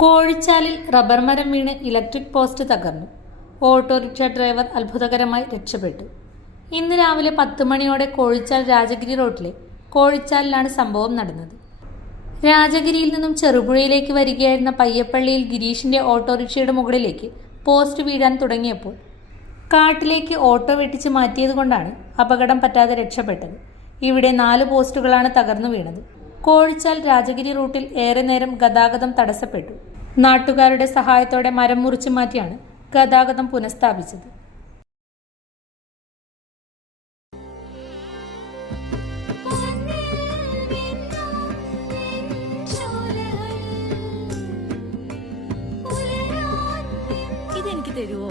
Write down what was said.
കോഴിച്ചാലിൽ rubber മരം വീണ് electric post തകർന്നു. ഓട്ടോറിക്ഷ ഡ്രൈവർ അത്ഭുതകരമായി രക്ഷപ്പെട്ടു. ഇന്ന് രാവിലെ പത്ത് മണിയോടെ കോഴിച്ചാൽ രാജഗിരി റോഡിലെ കോഴിച്ചാലിലാണ് സംഭവം നടന്നത്. രാജഗിരിയിൽ നിന്നും ചെറുപുഴയിലേക്ക് വരികയായിരുന്ന പയ്യപ്പള്ളിയിൽ ഗിരീഷിന്റെ ഓട്ടോറിക്ഷയുടെ മുകളിലേക്ക് പോസ്റ്റ് വീഴാൻ തുടങ്ങിയപ്പോൾ കാട്ടിലേക്ക് ഓട്ടോ വെട്ടിച്ച് മാറ്റിയതുകൊണ്ടാണ് അപകടം പറ്റാതെ രക്ഷപ്പെട്ടത്. ഇവിടെ നാല് പോസ്റ്റുകളാണ് തകർന്നു വീണത്. കോഴിച്ചാൽ രാജഗിരി റൂട്ടിൽ ഏറെ നേരം ഗതാഗതം തടസ്സപ്പെട്ടു. നാട്ടുകാരുടെ സഹായത്തോടെ മരം മുറിച്ചു മാറ്റിയാണ് ഗതാഗതം പുനഃസ്ഥാപിച്ചത്. ഇതെനിക്ക് തരുവോ?